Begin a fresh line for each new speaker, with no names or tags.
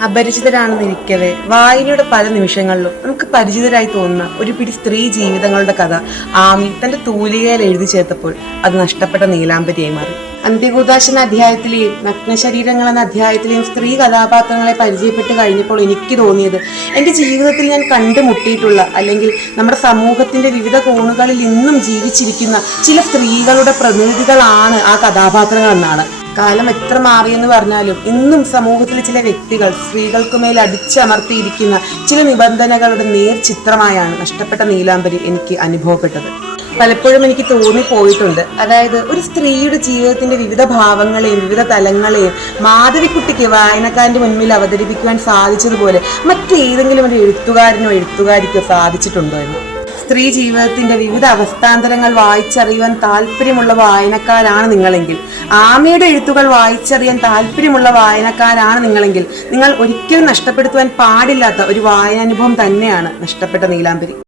അപരിചിതരാണെന്ന് ഇരിക്കവേ. വായനയുടെ പല നിമിഷങ്ങളിലും നമുക്ക് പരിചിതരായി തോന്നുന്ന ഒരു പിടി സ്ത്രീ ജീവിതങ്ങളുടെ കഥ ആമി തന്റെ തൂലികയിൽ എഴുതി ചേർത്തപ്പോൾ അത് നഷ്ടപ്പെട്ട നീലാംബരിയായി മാറി. അന്ത്യകൂദാശ എന്ന അധ്യായത്തിലെയും നഗ്നശരീരങ്ങൾ എന്ന അധ്യായത്തിലെയും സ്ത്രീ കഥാപാത്രങ്ങളെ പരിചയപ്പെട്ട് കഴിഞ്ഞപ്പോൾ എനിക്ക് തോന്നിയത് എന്റെ ജീവിതത്തിൽ ഞാൻ കണ്ടുമുട്ടിയിട്ടുള്ള അല്ലെങ്കിൽ നമ്മുടെ സമൂഹത്തിന്റെ വിവിധ കോണുകളിൽ ഇന്നും ജീവിച്ചിരിക്കുന്ന ചില സ്ത്രീകളുടെ പ്രതിനിധികളാണ് ആ കഥാപാത്രങ്ങൾ എന്നാണ് കാലം എത്ര മാറിയെന്ന് പറഞ്ഞാലും ഇന്നും സമൂഹത്തിലെ ചില വ്യക്തികൾ സ്ത്രീകൾക്ക് മേൽ അടിച്ചമർത്തിയിരിക്കുന്ന ചില നിബന്ധനകളുടെ നേർ ചിത്രമായാണ് നഷ്ടപ്പെട്ട നീലാംബരി എനിക്ക് അനുഭവപ്പെട്ടത്. പലപ്പോഴും എനിക്ക് തോന്നിപ്പോയിട്ടുണ്ട്. അതായത് ഒരു സ്ത്രീയുടെ ജീവിതത്തിന്റെ വിവിധ ഭാവങ്ങളെയും വിവിധ തലങ്ങളെയും മാധവിക്കുട്ടിക്ക് വായനക്കാരന്റെ മുന്നിൽ അവതരിപ്പിക്കുവാൻ സാധിച്ചതുപോലെ മറ്റേതെങ്കിലും ഒരു എഴുത്തുകാരനോ എഴുത്തുകാരിക്കോ സാധിച്ചിട്ടുണ്ടോ എന്ന്? സ്ത്രീ ജീവിതത്തിന്റെ വിവിധ അവസ്ഥാന്തരങ്ങൾ വായിച്ചറിയുവാൻ താല്പര്യമുള്ള വായനക്കാരാണ് നിങ്ങളെങ്കിൽ. ആമയുടെ എഴുത്തുകൾ വായിച്ചറിയാൻ താല്പര്യമുള്ള വായനക്കാരാണ് നിങ്ങളെങ്കിൽ. നിങ്ങൾ ഒരിക്കലും നഷ്ടപ്പെടുത്തുവാൻ പാടില്ലാത്ത ഒരു വായനാനുഭവം തന്നെയാണ് നഷ്ടപ്പെട്ട നീലാംബരി.